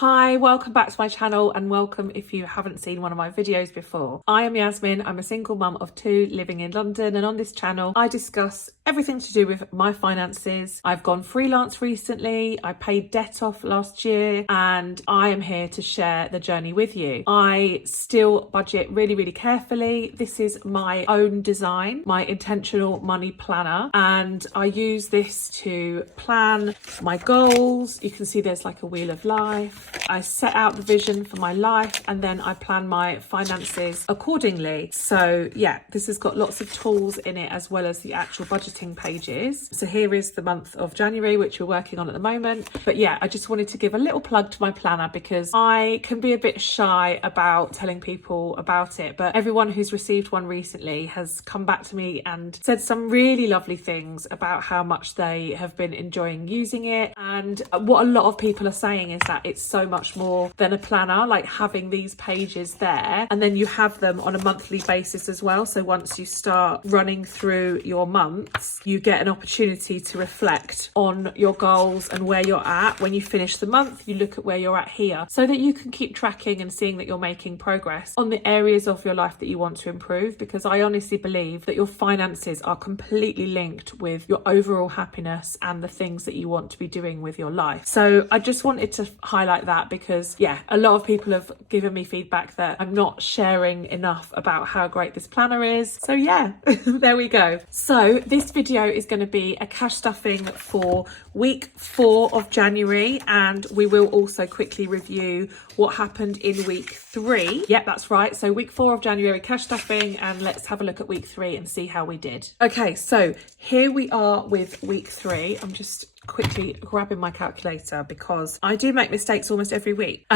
Hi, welcome back to my channel and welcome if you haven't seen one of my videos before. I am Yasmine, I'm a single mum of two living in London, and on this channel I discuss everything to do with my finances. I've gone freelance recently, I paid debt off last year, and I am here to share the journey with you. I still budget really carefully. This is my own design, my intentional money planner, and I use this to plan my goals. You can see there's like a wheel of life. I set out the vision for my life and then I plan my finances accordingly. So yeah, this has got lots of tools in it as well as the actual budgeting pages. So here is the month of January, which we're working on at the moment. But yeah, I just wanted to give a little plug to my planner because I can be a bit shy about telling people about it. But everyone who's received one recently has come back to me and said some really lovely things about how much they have been enjoying using it. And what a lot of people are saying is that it's so much more than a planner, like having these pages there, and then you have them on a monthly basis as well. So once you start running through your months, you get an opportunity to reflect on your goals and where you're at. When you finish the month, you look at where you're at here so that you can keep tracking and seeing that you're making progress on the areas of your life that you want to improve, because I honestly believe that your finances are completely linked with your overall happiness and the things that you want to be doing with your life. So I just wanted to highlight that because yeah, a lot of people have given me feedback that I'm not sharing enough about how great this planner is. So yeah, there we go. So this video is going to be a cash stuffing for week 4 of January, and we will also quickly review what happened in week 3. Yep, that's right. So week 4 of January cash stuffing, and let's have a look at week 3 and see how we did. Okay, so here we are with week 3. I'm just quickly grabbing my calculator because I do make mistakes almost every week.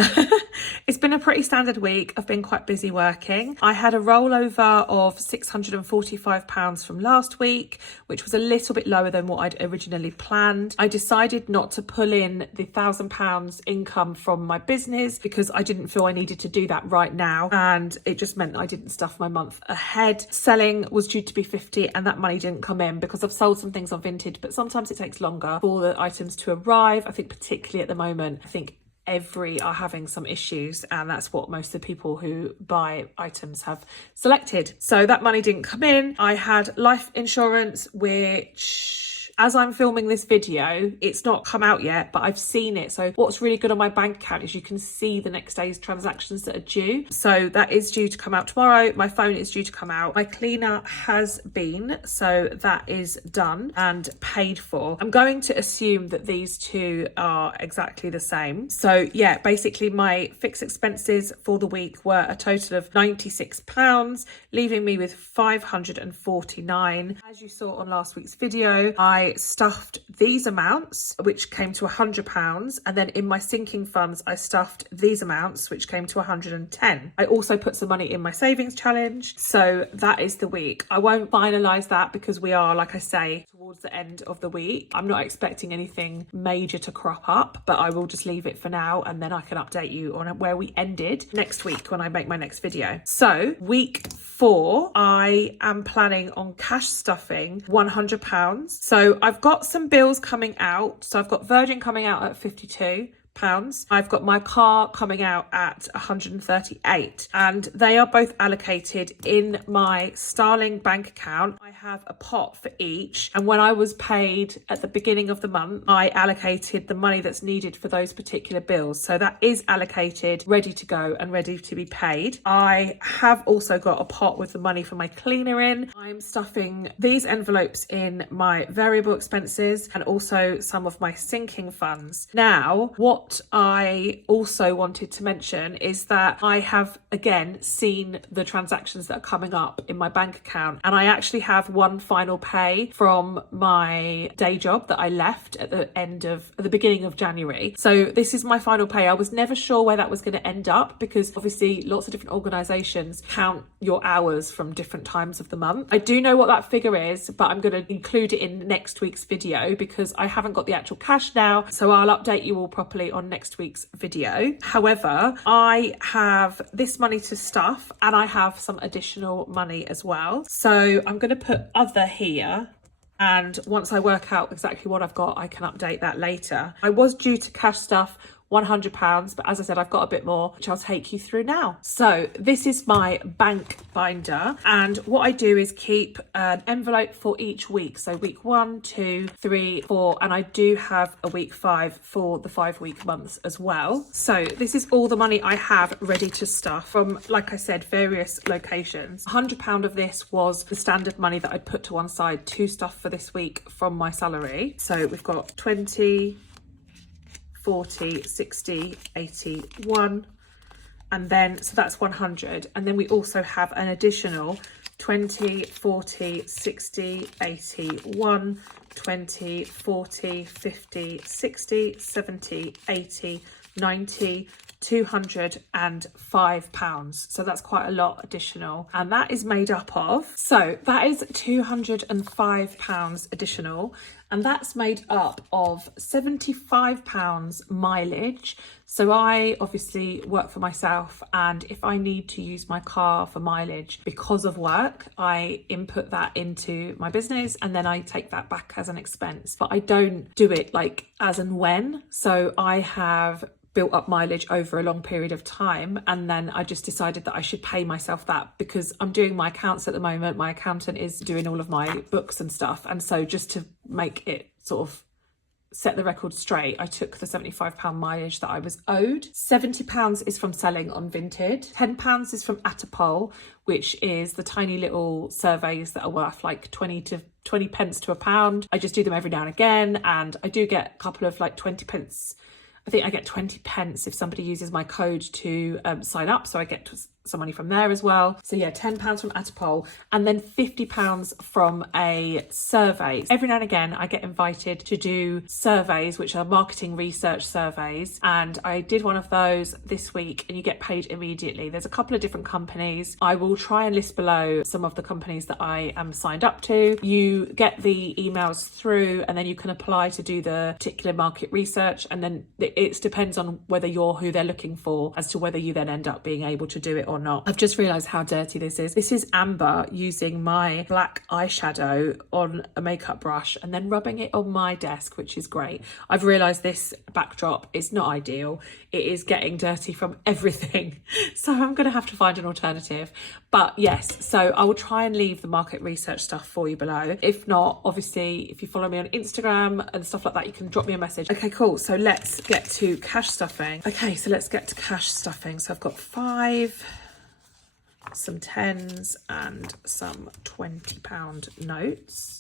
It's been a pretty standard week. I've been quite busy working. I had a rollover of £645 from last week, which was a little bit lower than what I'd originally planned. I decided not to pull in the £1,000 income from my business because I didn't feel I needed to do that right now, and it just meant I didn't stuff my month ahead. Selling was due to be 50 and that money didn't come in because I've sold some things on Vinted, but sometimes it takes longer for the items to arrive. I think particularly at the moment, I think every are having some issues, and that's what most of the people who buy items have selected. So that money didn't come in. I had life insurance, which as I'm filming this video, it's not come out yet, but I've seen it. So what's really good on my bank account is you can see the next day's transactions that are due. So that is due to come out tomorrow. My phone is due to come out. My cleaner has been, so that is done and paid for. I'm going to assume that these two are exactly the same. So yeah, basically my fixed expenses for the week were a total of £96, leaving me with £549. As you saw on last week's video, I stuffed these amounts, which came to £100, and then in my sinking funds I stuffed these amounts, which came to 110. I also put some money in my savings challenge. So that is the week. I won't finalize that because we are, like I say, towards the end of the week. I'm not expecting anything major to crop up, but I will just leave it for now, and then I can update you on where we ended next week when I make my next video. So week 4, I am planning on cash stuffing £100. So I've got some bills coming out. So I've got Virgin coming out at £52. I've got my car coming out at 138, and they are both allocated in my Starling bank account. I have a pot for each, and when I was paid at the beginning of the month, I allocated the money that's needed for those particular bills. So that is allocated, ready to go and ready to be paid. I have also got a pot with the money for my cleaner in. I'm stuffing these envelopes in my variable expenses and also some of my sinking funds. Now, what I also wanted to mention is that I have again seen the transactions that are coming up in my bank account, and I actually have one final pay from my day job that I left at the beginning of January. So this is my final pay. I was never sure where that was going to end up because obviously lots of different organizations count your hours from different times of the month. I do know what that figure is, but I'm going to include it in next week's video because I haven't got the actual cash now, so I'll update you all properly on next week's video. However, I have this money to stuff and I have some additional money as well. So I'm going to put other here, and once I work out exactly what I've got, I can update that later. I was due to cash stuff £100, but as I said, I've got a bit more, which I'll take you through now. So this is my bank binder, and what I do is keep an envelope for each week. So week 1, 2, 3, 4, and I do have a week 5 for the 5-week months as well. So this is all the money I have ready to stuff from, like I said, various locations. £100 of this was the standard money that I put to one side to stuff for this week from my salary. So we've got 20, 40, 60, 80, 1, and then, so that's 100. And then we also have an additional 20, 40, 60, 80, 1, 20, 40, 50, 60, 70, 80, 90, £205. So that's quite a lot additional, and that is made up of, so that is £205 additional, and that's made up of £75 mileage. So I obviously work for myself, and if I need to use my car for mileage because of work, I input that into my business and then I take that back as an expense, but I don't do it like as and when. So I have built up mileage over a long period of time, and then I just decided that I should pay myself that because I'm doing my accounts at the moment. My accountant is doing all of my books and stuff, and so just to make it sort of set the record straight, I took the £75 mileage that I was owed. £70 is from selling on Vinted. £10 is from Atapol, which is the tiny little surveys that are worth like 20 pence to a pound. I just do them every now and again, and I do get a couple of like 20 pence. I think I get 20 pence if somebody uses my code to sign up, so I get some money from there as well. So yeah, £10 from Atapol, and then £50 from a survey. Every now and again I get invited to do surveys, which are marketing research surveys, and I did one of those this week, and you get paid immediately. There's a couple of different companies. I will try and list below some of the companies that I am signed up to. You get the emails through, and then you can apply to do the particular market research, and then it depends on whether you're who they're looking for as to whether you then end up being able to do it or not. I've just realised how dirty this is. This is Amber using my black eyeshadow on a makeup brush and then rubbing it on my desk, which is great. I've realised this backdrop is not ideal. It is getting dirty from everything. So I'm going to have to find an alternative. But yes, so I will try and leave the market research stuff for you below. If not, obviously, if you follow me on Instagram and stuff like that, you can drop me a message. Okay, cool. So let's get to cash stuffing. Okay, so let's get to cash stuffing. So I've got 5, some 10s and some £20 notes.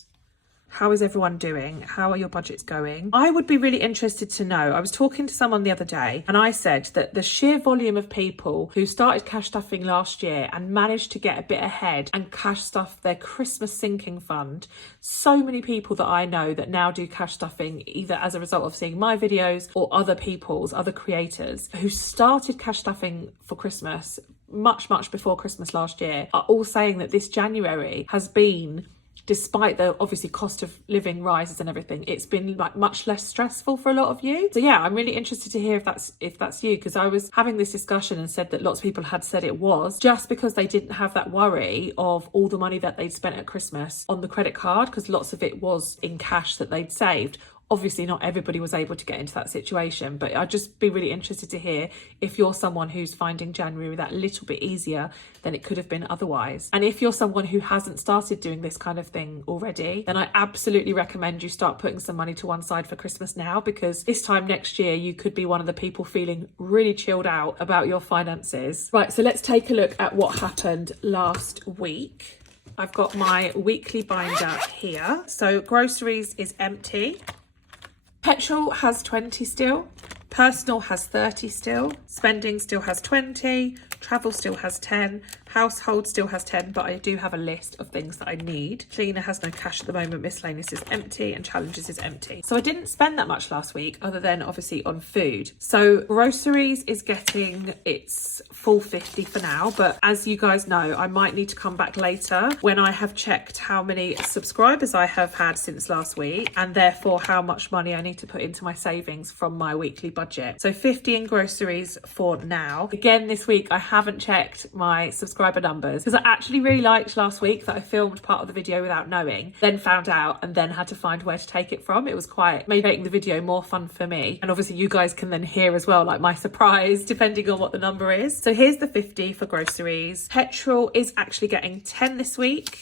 How is everyone doing? How are your budgets going? I would be really interested to know. I was talking to someone the other day, and I said that the sheer volume of people who started cash stuffing last year and managed to get a bit ahead and cash stuff their Christmas sinking fund, so many people that I know that now do cash stuffing either as a result of seeing my videos or other people's, other creators who started cash stuffing for Christmas much before Christmas last year, are all saying that this January has been, despite the obviously cost of living rises and everything, it's been like much less stressful for a lot of you. So yeah, I'm really interested to hear if that's you, because I was having this discussion and said that lots of people had said it was just because they didn't have that worry of all the money that they'd spent at Christmas on the credit card, because lots of it was in cash that they'd saved. Obviously not everybody was able to get into that situation, but I'd just be really interested to hear if you're someone who's finding January that little bit easier than it could have been otherwise. And if you're someone who hasn't started doing this kind of thing already, then I absolutely recommend you start putting some money to one side for Christmas now, because this time next year you could be one of the people feeling really chilled out about your finances. Right, so let's take a look at what happened last week. I've got my weekly binder here. So groceries is empty. Petrol has 20 still, personal has 30 still, spending still has 20, travel still has 10, household still has 10, but I do have a list of things that I need. Cleaner has no cash at the moment, miscellaneous is empty, and challenges is empty. So I didn't spend that much last week, other than obviously on food. So groceries is getting its full 50 for now, but as you guys know, I might need to come back later when I have checked how many subscribers I have had since last week, and therefore how much money I need to put into my savings from my weekly budget budget. So 50 in groceries for now. Again, this week I haven't checked my subscriber numbers because I actually really liked last week that I filmed part of the video without knowing, then found out and then had to find where to take it from. It was quite made making the video more fun for me. And obviously you guys can then hear as well, like my surprise, depending on what the number is. So here's the 50 for groceries. Petrol is actually getting 10 this week.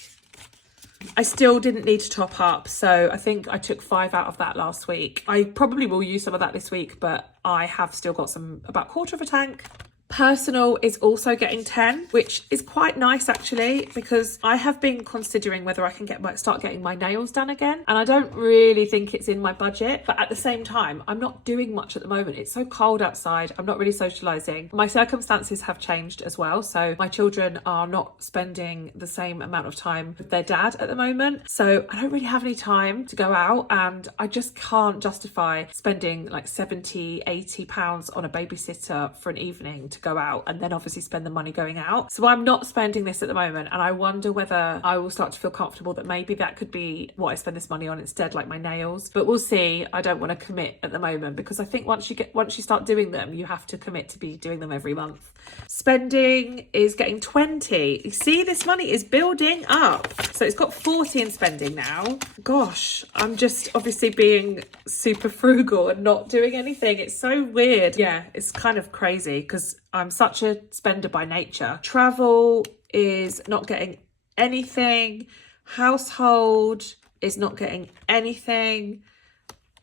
I still didn't need to top up, so I think I took 5 out of that last week. I probably will use some of that this week, but I have still got about a quarter of a tank. Personal is also getting 10, which is quite nice actually, because I have been considering whether I can start getting my nails done again, and I don't really think it's in my budget, but at the same time I'm not doing much at the moment. It's so cold outside, I'm not really socializing. My circumstances have changed as well, so my children are not spending the same amount of time with their dad at the moment, so I don't really have any time to go out, and I just can't justify spending like 70-80 pounds on a babysitter for an evening to go out and then obviously spend the money going out. So I'm not spending this at the moment, and I wonder whether I will start to feel comfortable that maybe that could be what I spend this money on instead, like my nails. But we'll see. I don't want to commit at the moment because I think once you start doing them, you have to commit to be doing them every month. Spending is getting 20. You see, this money is building up. So it's got 40 in spending now. Gosh, I'm just obviously being super frugal and not doing anything. It's so weird. Yeah, it's kind of crazy because I'm such a spender by nature. Travel is not getting anything. Household is not getting anything.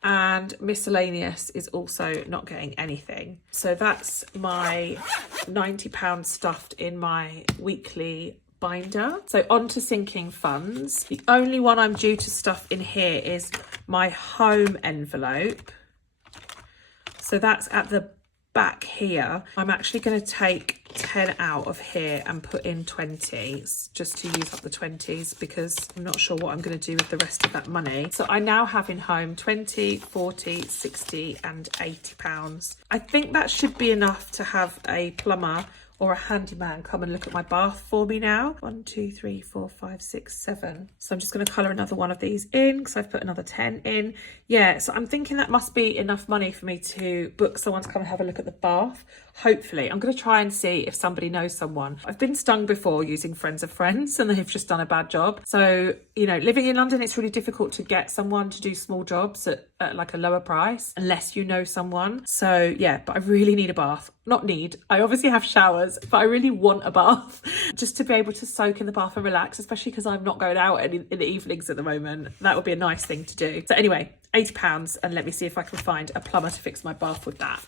And miscellaneous is also not getting anything. So that's my £90 stuffed in my weekly binder. So on to sinking funds. The only one I'm due to stuff in here is my home envelope. So that's at the back here. I'm actually going to take 10 out of here and put in 20 just to use up the 20s because I'm not sure what I'm going to do with the rest of that money. So I now have in home 20, 40, 60 and 80 pounds. I think that should be enough to have a plumber or a handyman come and look at my bath for me now. 1, 2, 3, 4, 5, 6, 7. So I'm just going to colour another one of these in because I've put another 10 in. Yeah, so I'm thinking that must be enough money for me to book someone to come and have a look at the bath. Hopefully. I'm going to try and see if somebody knows someone. I've been stung before using friends of friends and they've just done a bad job. So, you know, living in London, it's really difficult to get someone to do small jobs at like a lower price unless you know someone. So yeah, but I really need a bath. I obviously have showers, but I really want a bath just to be able to soak in the bath and relax, especially because I'm not going out in the evenings at the moment. That would be a nice thing to do. So anyway, £80, and let me see if I can find a plumber to fix my bath with that.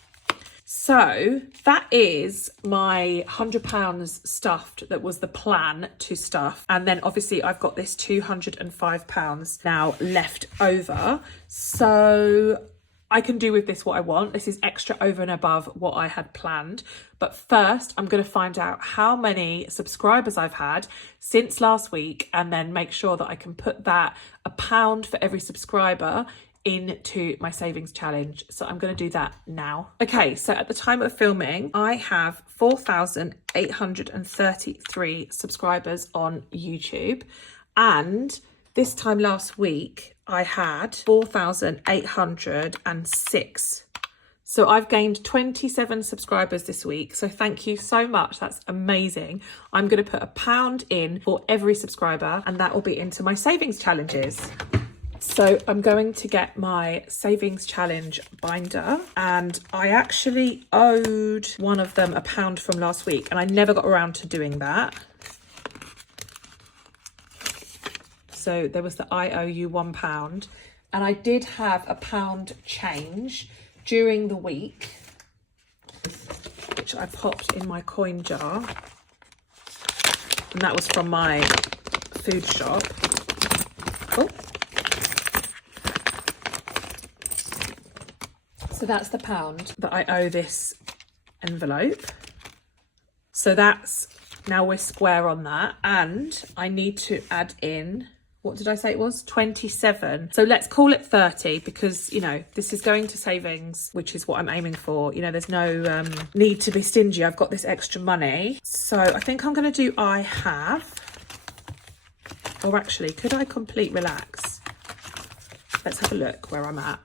So that is my £100 stuffed. That was the plan to stuff. And then obviously I've got this £205 now left over. So I can do with this what I want. This is extra over and above what I had planned. But first, I'm going to find out how many subscribers I've had since last week and then make sure that I can put that £1 for every subscriber into my savings challenge. So I'm going to do that now. Okay, so at the time of filming, I have 4,833 subscribers on YouTube. And this time last week, I had 4,806. So I've gained 27 subscribers this week. So thank you so much. That's amazing. I'm going to put £1 in for every subscriber, and that will be into my savings challenges. So I'm going to get my savings challenge binder, and I actually owed one of them £1 from last week and I never got around to doing that. So there was the I owe you £1, and I did have £1 change during the week, which I popped in my coin jar, and that was from my food shop. Oh. So that's the £1 that I owe this envelope. So that's, now we're square on that. And I need to add in, what did I say it was? 27. So let's call it 30 because, you know, this is going to savings, which is what I'm aiming for. You know, there's no need to be stingy. I've got this extra money. So I think I'm going to do I have, or actually, could I complete relax? Let's have a look where I'm at.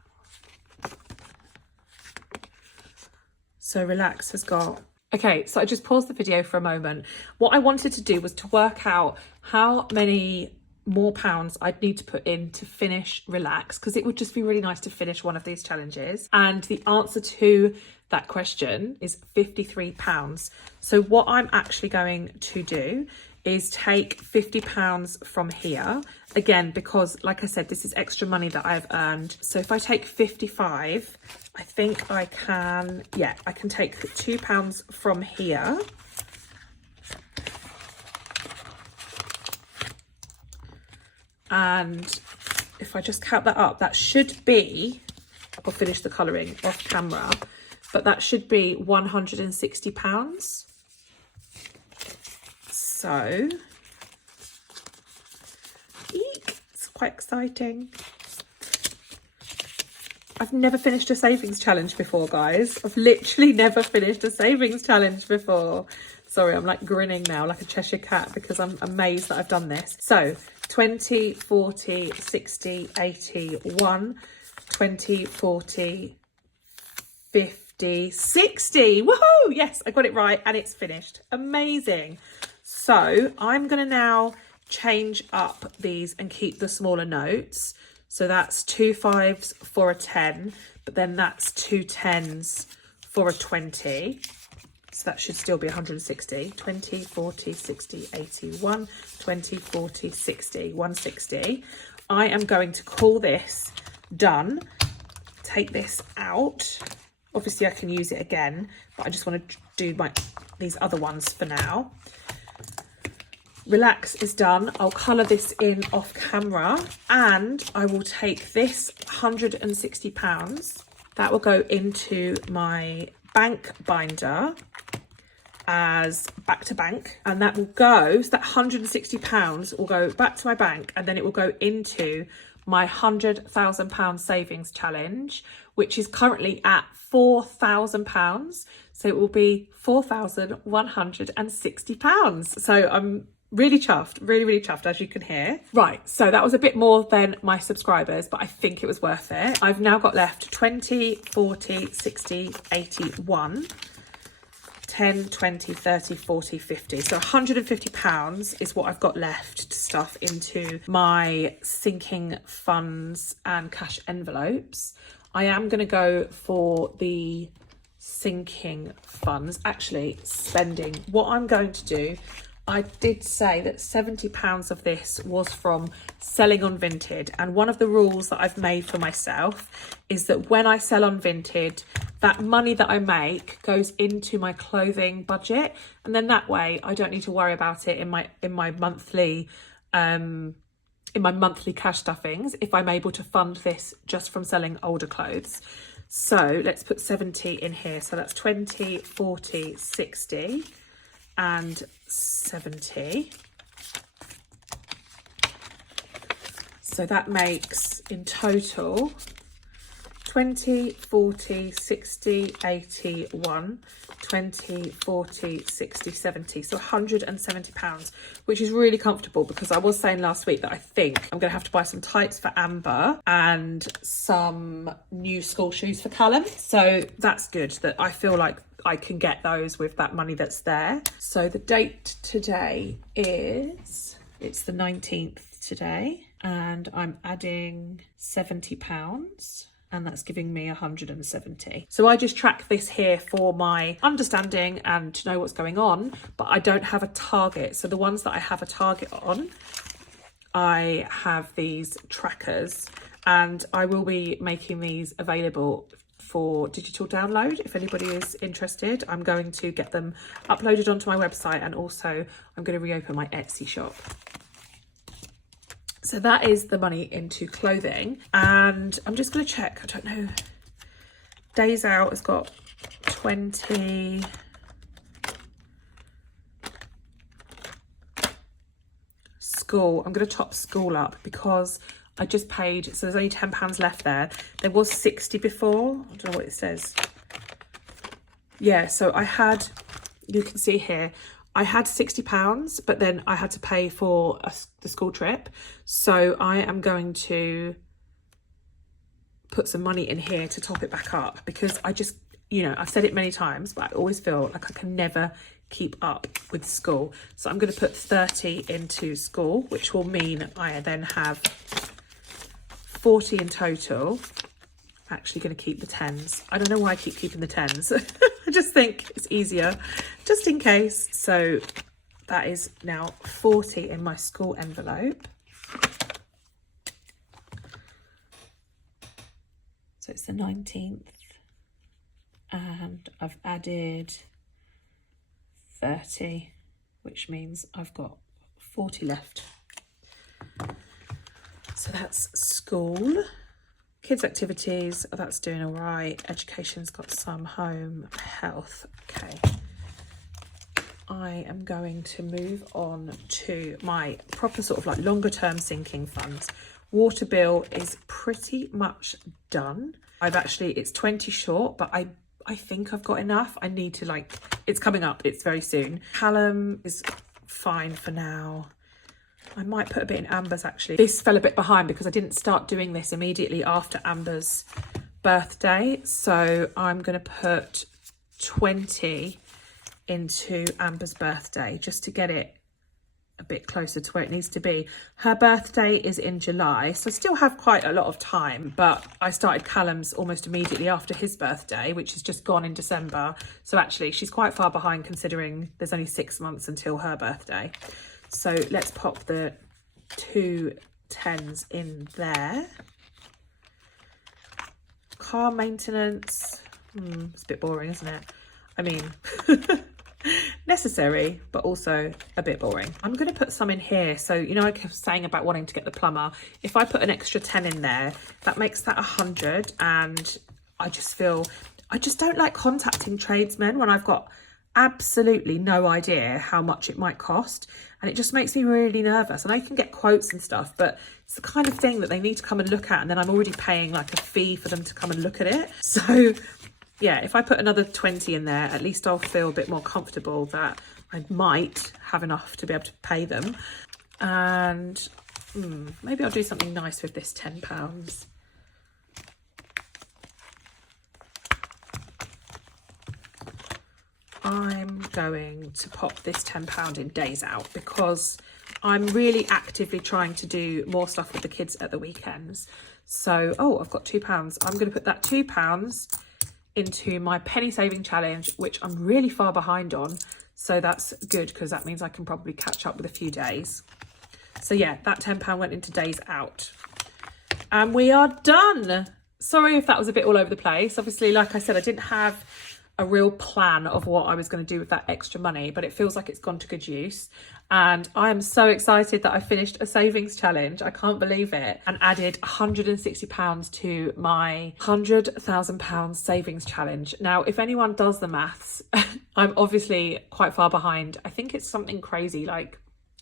So Relax has got... Okay, so I just paused the video for a moment. What I wanted to do was to work out how many more pounds I'd need to put in to finish Relax, because it would just be really nice to finish one of these challenges. And the answer to that question is £53. So what I'm actually going to do is take £50 from here, again, because like I said, this is extra money that I've earned. So if I take 55, I think I can, yeah, I can take £2 from here. And if I just count that up, that should be, I'll finish the colouring off camera, but that should be £160. So, eek, it's quite exciting. I've never finished a savings challenge before, guys. I've literally never finished a savings challenge before. Sorry, I'm like grinning now like a Cheshire cat because I'm amazed that I've done this. So 20, 40, 60, 80, 1, 20, 40, 50, 60. Woohoo! Yes, I got it right and it's finished. Amazing. So I'm going to now change up these and keep the smaller notes. So that's 2 5s for a 10, but then that's 2 10s for a 20. So that should still be 160. 20, 40, 60, 80, 1, 20, 40, 60, 160. I am going to call this done. Take this out. Obviously I can use it again, but I just want to do these other ones for now. Relax is done. I'll colour this in off camera and I will take this £160. That will go into my bank binder as back to bank, and that will go, so that £160 will go back to my bank and then it will go into my £100,000 savings challenge, which is currently at £4,000. So it will be £4,160. So I'm really chuffed, really chuffed, as you can hear. Right, so that was a bit more than my subscribers, but I think it was worth it. I've now got left 20, 40, 60, 80, 1, 10, 20, 30, 40, 50. So £150 is what I've got left to stuff into my sinking funds and cash envelopes. I am going to go for the sinking funds, actually spending. What I'm going to do, I did say that £70 of this was from selling on Vinted, and one of the rules that I've made for myself is that when I sell on Vinted, that money that I make goes into my clothing budget, and then that way I don't need to worry about it in my monthly cash stuffings if I'm able to fund this just from selling older clothes. So let's put 70 in here. So that's 20, 40, 60 and 70. So that makes in total 20, 40, 60, 80, 1, 20, 40, 60, 70. So £170, which is really comfortable because I was saying last week that I think I'm going to have to buy some tights for Amber and some new school shoes for Callum. So that's good that I feel like I can get those with that money that's there. So the date today is, it's the 19th today, and I'm adding £70. And that's giving me 170. So I just track this here for my understanding and to know what's going on, but I don't have a target. So the ones that I have a target on, I have these trackers, and I will be making these available for digital download. If anybody is interested, I'm going to get them uploaded onto my website, and also I'm going to reopen my Etsy shop. So that is the money into clothing, and I'm just going to check, I don't know, days out has got 20, school, I'm going to top school up because I just paid, so there's only £10 left there. There was 60 before, I don't know what it says. Yeah, so I had, you can see here, I had £60, but then I had to pay for the school trip. So I am going to put some money in here to top it back up because I just, you know, I've said it many times, but I always feel like I can never keep up with school. So I'm going to put 30 into school, which will mean I then have 40 in total. I'm actually going to keep the 10s. I don't know why I keep keeping the 10s. I just think it's easier, just in case. So that is now 40 in my school envelope. So it's the 19th. And I've added 30, which means I've got 40 left. So that's school. Kids activities, that's doing all right. Education's got some. Home, health, okay. I am going to move on to my proper sort of like longer term sinking funds. Water bill is pretty much done. It's 20 short, but I think I've got enough. I need to like, it's coming up, it's very soon. Callum is fine for now. I might put a bit in Amber's actually. This fell a bit behind because I didn't start doing this immediately after Amber's birthday. So I'm going to put 20 into Amber's birthday just to get it a bit closer to where it needs to be. Her birthday is in July, so I still have quite a lot of time, but I started Callum's almost immediately after his birthday, which is just gone in December. So actually she's quite far behind considering there's only 6 months until her birthday. So let's pop the 2 10s in there. Car maintenance, it's a bit boring, isn't it? I mean, necessary, but also a bit boring. I'm going to put some in here. So, you know, I was saying about wanting to get the plumber. If I put an extra 10 in there, that makes that 100. And I just feel, I just don't like contacting tradesmen when I've got absolutely no idea how much it might cost. And it just makes me really nervous. And I can get quotes and stuff, but it's the kind of thing that they need to come and look at. And then I'm already paying like a fee for them to come and look at it. So yeah, if I put another 20 in there, at least I'll feel a bit more comfortable that I might have enough to be able to pay them. And maybe I'll do something nice with this £10. I'm going to pop this £10 in days out because I'm really actively trying to do more stuff with the kids at the weekends. So, oh, I've got £2. I'm going to put that £2 into my penny saving challenge, which I'm really far behind on. So that's good because that means I can probably catch up with a few days. So yeah, that £10 went into days out. And we are done. Sorry if that was a bit all over the place. Obviously, like I said, I didn't have a real plan of what I was going to do with that extra money, but it feels like it's gone to good use. And I am so excited that I finished a savings challenge. I can't believe it. And added £160 to my £100,000 savings challenge. Now, if anyone does the maths, I'm obviously quite far behind. I think it's something crazy like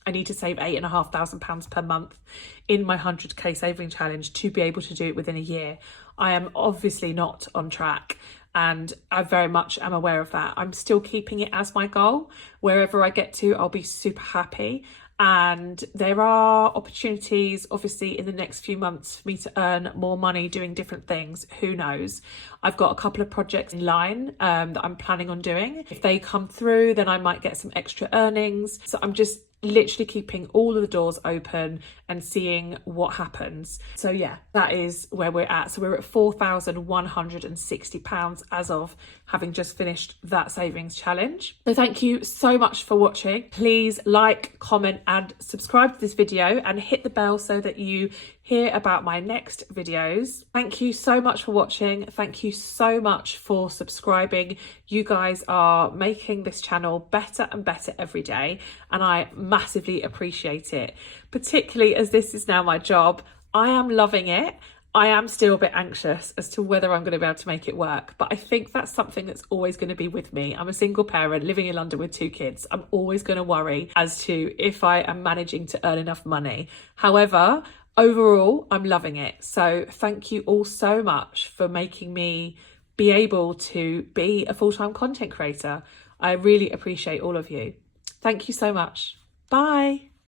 I need to save £8,500 per month in my 100k saving challenge to be able to do it within a year. I am obviously not on track. And I very much am aware of that. I'm still keeping it as my goal. Wherever I get to, I'll be super happy. And there are opportunities, obviously, in the next few months for me to earn more money doing different things. Who knows? I've got a couple of projects in line that I'm planning on doing. If they come through, then I might get some extra earnings. So I'm just literally keeping all of the doors open and seeing what happens. So yeah, that is where we're at. So we're at £4,160 as of having just finished that savings challenge. So thank you so much for watching. Please like, comment and subscribe to this video and hit the bell so that you hear about my next videos. Thank you so much for watching. Thank you so much for subscribing. You guys are making this channel better and better every day, and I massively appreciate it, particularly as this is now my job. I am loving it. I am still a bit anxious as to whether I'm going to be able to make it work, but I think that's something that's always going to be with me. I'm a single parent living in London with 2 kids. I'm always going to worry as to if I am managing to earn enough money. However, overall, I'm loving it. So thank you all so much for making me be able to be a full-time content creator. I really appreciate all of you. Thank you so much. Bye.